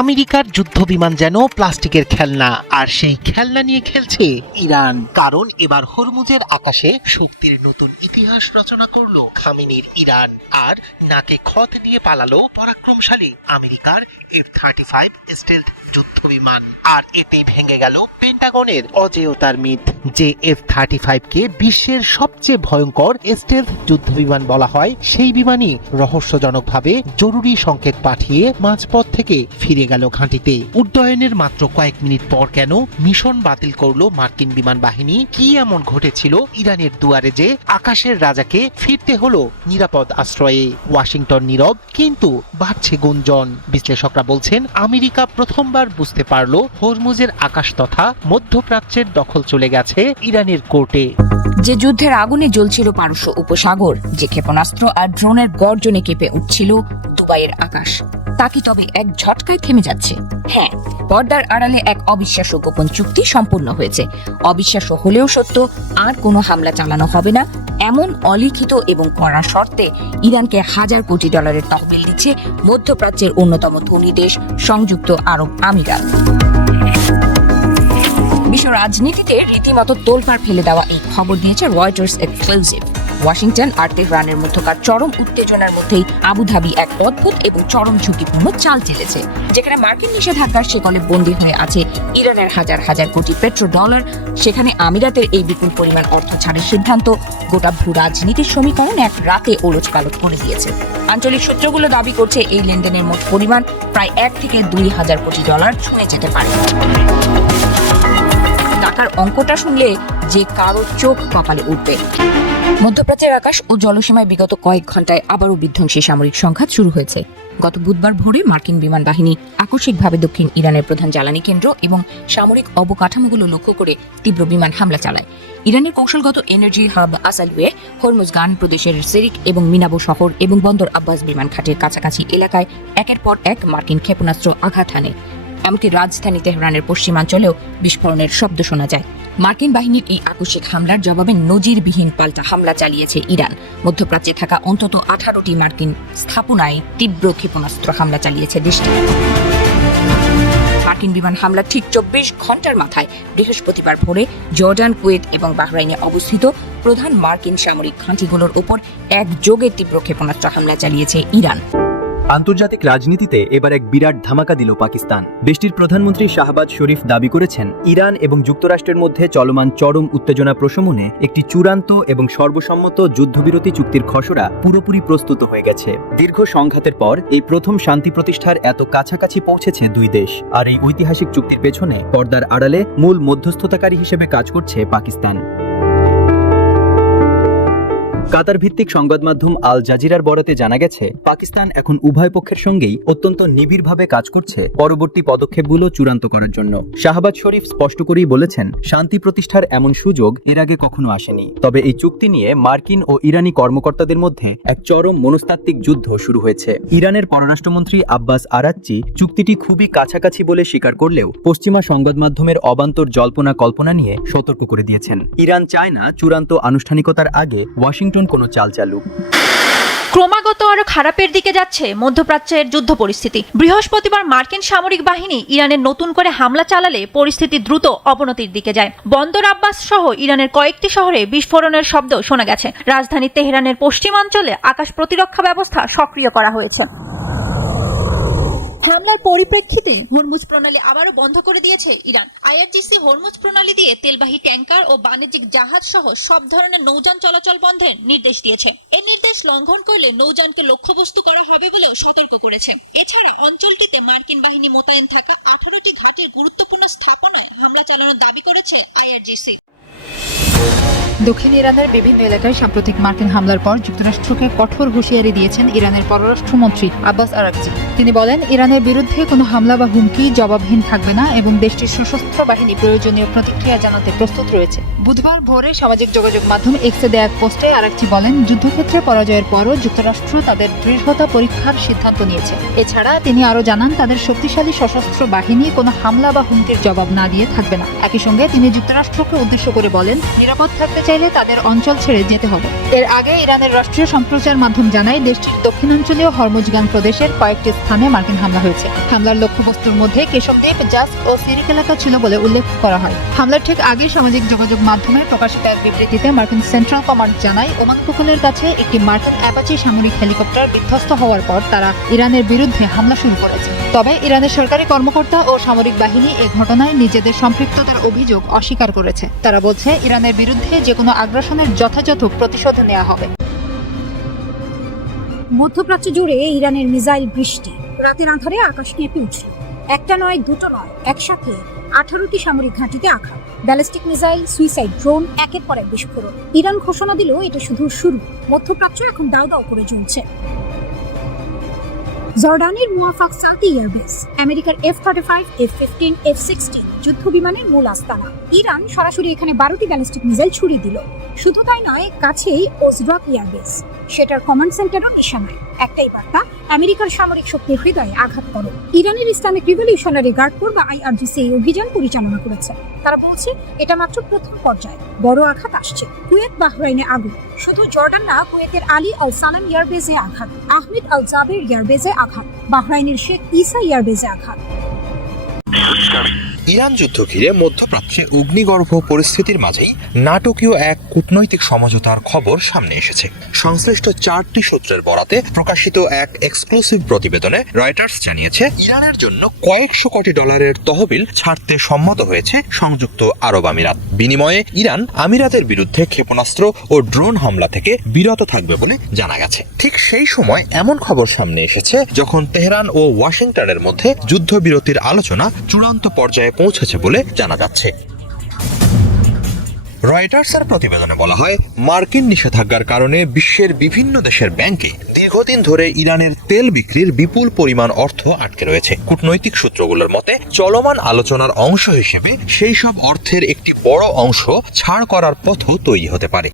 আমেরিকার যুদ্ধ বিমান যেন প্লাস্টিকের খেলনা, আর সেই খেলনা নিয়ে খেলছে ইরান। কারণ এবার হরমুজের আকাশে শক্তির নতুন ইতিহাস রচনা করলো খামেনির ইরান, আর নাকে খত দিয়ে পালালো পরাক্রমশালী আমেরিকার F-35 স্টেলথ যুদ্ধ বিমান। আর এতেই ভেঙে গেল পেন্টাগনের অজেয়তার মিথ যে F-35 কে বিশ্বের সবচেয়ে ভয়ঙ্কর স্টেলথ যুদ্ধ বিমান বলা হয়। সেই বিমানই রহস্যজনকভাবে জরুরি সংকেত পাঠিয়ে মাঝপথ থেকে ফিরে গেল ঘাঁটিতে। উড্ডয়নের মাত্র কয়েক মিনিট পর কেন মিশন বাতিল করলো মার্কিন বিমান বাহিনী? কি এমন ঘটেছিল ইরানের দুয়ারে যে আকাশের রাজাকে ফিরতে হলো নিরাপদ আশ্রয়ে? ওয়াশিংটন নীরব, কিন্তু বাড়ছে গুঞ্জন। বিশ্লেষকরা বলছেন আমেরিকা প্রথমবার বুঝতে পারলো হরমুজের আকাশ তথা মধ্যপ্রাচ্যের দখল চলে গেছে ইরানের কোর্টে। যে যুদ্ধের আগুনে জ্বলছিল পারস্য উপসাগর, যে ক্ষেপণাস্ত্র আর ড্রোনের গর্জনে কেঁপে উঠছিল দুবাইয়ের আকাশ, তা কি তবে এক ঝটকায় থেমে যাচ্ছে? হ্যাঁ, পর্দার আড়ালে এক অবিশ্বাস্য গোপন চুক্তি সম্পূর্ণ হয়েছে। অবিশ্বাস্য হলেও সত্য, আর কোনো হামলা চালানো হবে না এমন অলিখিত এবং কড়া শর্তে ইরানকে $1,000 কোটি তহবিল দিচ্ছে মধ্যপ্রাচ্যের অন্যতম ধনী দেশ সংযুক্ত আরব আমিরাত। বিশ্ব রাজনীতিতে রীতিমতো তোলপাড় ফেলে দেওয়া এই খবর দিয়েছে রয়টার্স এক্সক্লুসিভ। ওয়াশিংটন আর তেহরানের মধ্যকার চরম উত্তেজনার মধ্যেই আবুধাবি এক অদ্ভুত এবং চরম ঝুঁকিপূর্ণ চাল চেলেছে, যেখানে মার্কিন নিষেধাজ্ঞার শেকলে বন্দী হয়ে আছে ইরানের $1,000 কোটি পেট্রোডলার। সেখানে আমিরাতের এই বিপুল পরিমাণ অর্থ ছাড়ের সিদ্ধান্ত গোটা ভূ রাজনীতির সমীকরণ এক রাতে ওলটপালট করে দিয়েছে। আঞ্চলিক সূত্রগুলো দাবি করছে এই লেনদেনের মোট পরিমাণ প্রায় $1 থেকে $2,000 কোটি ছুঁয়ে যেতে পারে। টাকার অঙ্কটা শুনলে যে কারো চোখ কপালে উঠবে। মধ্যপ্রাচ্যের আকাশ ও জলসীমায় বিগত কয়েক ঘন্টায় আবারও বিধ্বংসী সামরিক সংঘাত শুরু হয়েছে। গত বুধবার ভোরে মার্কিন বিমান বাহিনী আকস্মিকভাবে দক্ষিণ ইরানের প্রধান জ্বালানি কেন্দ্র এবং সামরিক অবকাঠামোগুলো লক্ষ্য করে তীব্র বিমান হামলা চালায়। ইরানের কৌশলগত এনার্জি হাব আসালুয়ে, হরমুজগান প্রদেশের সিরিক এবং মিনাবো শহর এবং বন্দর আব্বাস বিমান ঘাটের কাছাকাছি এলাকায় একের পর এক মার্কিন ক্ষেপণাস্ত্র আঘাত হানে। এমনকি রাজধানী তেহরানের পশ্চিমাঞ্চলেও বিস্ফোরণের শব্দ শোনা যায়। মার্কিন বাহিনীর এই আকস্মিক হামলার জবাবে নজিরবিহীন পাল্টা হামলা চালিয়েছে ইরান। মধ্যপ্রাচ্যে থাকা অন্তত 18টি মার্কিন স্থাপনায় তীব্র ক্ষেপণাস্ত্র হামলা চালিয়েছে দেশটি। মার্কিন বিমান হামলার ঠিক 24 ঘন্টার মাথায় বৃহস্পতিবার ভোরে জর্ডান, কুয়েত এবং বাহরাইনে অবস্থিত প্রধান মার্কিন সামরিক ঘাঁটিগুলোর উপর একযোগে তীব্র ক্ষেপণাস্ত্র হামলা চালিয়েছে ইরান। আন্তর্জাতিক রাজনীতিতে এবার এক বিরাট ধামাকা দিল পাকিস্তান। দেশটির প্রধানমন্ত্রী শাহবাজ শরীফ দাবি করেছেন, ইরান এবং যুক্তরাষ্ট্রের মধ্যে চলমান চরম উত্তেজনা প্রশমনে একটি চূড়ান্ত এবং সর্বসম্মত যুদ্ধবিরতি চুক্তির খসড়া পুরোপুরি প্রস্তুত হয়ে গেছে। দীর্ঘ সংঘাতের পর এই প্রথম শান্তি প্রতিষ্ঠার এত কাছাকাছি পৌঁছেছে দুই দেশ। আর এই ঐতিহাসিক চুক্তির পেছনে পর্দার আড়ালে মূল মধ্যস্থতাকারী হিসেবে কাজ করছে পাকিস্তান। কাতার ভিত্তিক সংবাদ মাধ্যম আল জাজিরার বরাতে জানা গেছে, পাকিস্তান এখন উভয় পক্ষের সঙ্গেই অত্যন্ত নিবিড়ভাবে কাজ করছে পরবর্তী পদক্ষেপগুলো চূড়ান্ত করার জন্য। শাহবাজ শরীফ স্পষ্ট করেই বলেছেন, শান্তি প্রতিষ্ঠার এমন সুযোগ এর আগে কখনো আসেনি। তবে এই চুক্তি নিয়ে মার্কিন ও ইরানি কর্মকর্তাদের মধ্যে এক চরম মনস্তাত্ত্বিক যুদ্ধ শুরু হয়েছে। ইরানের পররাষ্ট্রমন্ত্রী আব্বাস আরাকচি চুক্তিটি খুবই কাছাকাছি বলে স্বীকার করলেও পশ্চিমা সংবাদ মাধ্যমের অবান্তর জল্পনা কল্পনা নিয়ে সতর্ক করে দিয়েছেন। ইরান চায় না চূড়ান্ত আনুষ্ঠানিকতার আগে ওয়াশিংটন কোনো চাল চালুক। ক্রমাগত আরো খারাপের দিকে যাচ্ছে মধ্যপ্রাচ্যের যুদ্ধ পরিস্থিতি। বৃহস্পতিবার মার্কিন সামরিক বাহিনী ইরানের নতুন করে হামলা চালালে পরিস্থিতি দ্রুত অবনতির দিকে যায়। বন্দর আব্বাস সহ ইরানের কয়েকটি শহরে বিস্ফোরণের শব্দ শোনা গেছে। রাজধানী তেহরানের পশ্চিমাঞ্চলে আকাশ প্রতিরক্ষা ব্যবস্থা সক্রিয় করা হয়েছে। হামলার পরিপ্রেক্ষিতে হরমুজ প্রণালী আবারও বন্ধ করে দিয়েছে ইরান। আইআরজিসি হরমুজ প্রণালী দিয়ে তেলবাহী ট্যাঙ্কার ও বাণিজ্যিক জাহাজ সহ সব ধরনের নৌযান চলাচল বন্ধের নির্দেশ দিয়েছে। এই নির্দেশ লঙ্ঘন করলে নৌযানকে লক্ষ্যবস্তু করা হবে বলেও সতর্ক করেছে। এছাড়া অঞ্চলটিতে মার্কিন বাহিনী মোতায়েন থাকা 18টি ঘাঁটির গুরুত্বপূর্ণ স্থাপনায় হামলা চালানোর দাবি করেছে আইআরজিসি। দক্ষিণ ইরানের বিভিন্ন এলাকায় সাম্প্রতিক মার্কিন হামলার পর যুক্তরাষ্ট্রকে কঠোর হুঁশিয়ারি দিয়েছেন ইরানের পররাষ্ট্রমন্ত্রী আব্বাস আরাকচি। তিনি বলেন, ইরানের বিরুদ্ধে কোনো হামলা বা হুমকি জবাবহীন থাকবে না এবং দেশটির সশস্ত্র বাহিনী প্রয়োজনীয় প্রতিক্রিয়া জানাতে প্রস্তুত রয়েছে। বুধবার ভোরে সামাজিক যোগাযোগ মাধ্যম এক্সে দেয়া এক পোস্টে আরাকচি বলেন, যুদ্ধক্ষেত্রে পরাজয়ের পরও যুক্তরাষ্ট্র তাদের দৃঢ়তা পরীক্ষার সিদ্ধান্ত নিয়েছে। এছাড়া তিনি আরও জানান, তাদের শক্তিশালী সশস্ত্র বাহিনী কোনো হামলা বা হুমকির জবাব না দিয়ে থাকবে না। একই সঙ্গে তিনি যুক্তরাষ্ট্রকে উদ্দেশ্য করে বলেন, নিরাপদ থাকতে চাইলে তাদের অঞ্চল ছেড়ে যেতে হবে। এর আগে ইরানের রাষ্ট্রীয় সম্প্রচার মাধ্যম জানায়, দেশটির দক্ষিণাঞ্চলীয় হরমুজগান প্রদেশের কয়েকটি স্থানে মার্কিন হামলা হয়েছে। হামলার লক্ষ্যবস্তুর মধ্যে কেশবদ্বীপ, জাস্ক ও সিরিক এলাকা ছিল বলে উল্লেখ করা হয়। হামলার ঠিক আগে সামাজিক যোগাযোগ মাধ্যমে প্রকাশিত এক বিবৃতিতে মার্কিন সেন্ট্রাল কমান্ড জানায়, ওমান উপকূলের কাছে একটি মার্কিন অ্যাপাচি সামরিক হেলিকপ্টার বিধ্বস্ত হওয়ার পর তারা ইরানের বিরুদ্ধে হামলা শুরু করেছে। তবে ইরানের সরকারি কর্মকর্তা ও সামরিক বাহিনী এ ঘটনায় নিজেদের সম্পৃক্ততার অভিযোগ অস্বীকার করেছে। তারা বলছে, ইরানের বিরুদ্ধে যে কোনো আগ্রাসনের যথাযথ প্রতিশোধ নেওয়া হবে। মধ্যপ্রাচ্য জুড়ে ইরানের মিসাইল বৃষ্টি। রাতের আঁধারে আকাশ কেঁপে উঠল। একটা নয়, দুটো নয়, একসাথে 18টি সামরিক ঘাঁটিতে আঘাত। ব্যালিস্টিক মিসাইল, সুইসাইড ড্রোন, একের পর এক বিস্ফোরণ। ইরান ঘোষণা দিল এটা শুধু শুরু। মধ্যপ্রাচ্য এখন দাও দাও করে জ্বলছে। জর্ডানের মুয়াফাক সাউদি এয়ারবেস, আমেরিকার F-35, F-15, F-16 যুদ্ধ বিমানের মূল আস্তানা। ইরান সরাসরি এখানে 12টি ব্যালিস্টিক মিসাইল ছুড়ে দিল। শুধু তাই নয়, কাছেই ওসডক এয়ারবেস, সেটার কমান্ড সেন্টারও নিশানায়। একটাই বার্তা, আমেরিকার সামরিক শক্তির হৃদয়ে আঘাত করো। ইরানের ইসলামিক রিভলিউশনারি গার্ড কোর বা IRGC এই অভিযান পরিচালনা করেছে। তারা বলছে এটা মাত্র প্রথম পর্যায়ে, বড় আঘাত আসছে। কুয়েত, বাহরাইনে আগুন। শুধু জর্ডান না, কুয়েতের আলী আল সালাম এয়ারবেসে আঘাত, আহমেদ আল জাবের এয়ারবেসে আঘাত, বাহরাইনের শেখ ইসা এয়ারবেসে আঘাত। ইরান যুদ্ধ ঘিরে মধ্যপ্রাচ্যে অগ্নিগর্ভ পরিস্থিতির মাঝেই নাটকীয় এক কূটনৈতিক সমঝোতার খবর সামনে এসেছে। সংশ্লিষ্ট 4টি সূত্রের বরাতে প্রকাশিত এক এক্সক্লুসিভ প্রতিবেদনে রয়টার্স জানিয়েছে, ইরানের জন্য কয়েকশো কোটি ডলারের তহবিল ছাড়তে সম্মত হয়েছে সংযুক্ত আরব আমিরাত। বিনিময়ে ইরান আমিরাতের বিরুদ্ধে ক্ষেপণাস্ত্র ও ড্রোন হামলা থেকে বিরত থাকবে বলে জানা গেছে। ঠিক সেই সময় এমন খবর সামনে এসেছে যখন তেহরান ও ওয়াশিংটনের মধ্যে যুদ্ধবিরতির আলোচনা চূড়ান্ত পর্যায়ে পৌঁছেছে বলে জানা যাচ্ছে। রয়টার্সের প্রতিবেদনে বলা হয়, মার্কিন নিষেধাজ্ঞার কারণে বিশ্বের বিভিন্ন দেশের ব্যাংকে দীর্ঘদিন ধরে ইরানের তেল বিক্রির বিপুল পরিমাণ অর্থ আটকে রয়েছে। কূটনৈতিক সূত্রগুলোর মতে, চলমান আলোচনার অংশ হিসেবে সেই সব অর্থের একটি বড় অংশ ছাড় করার পথও তৈরি হতে পারে।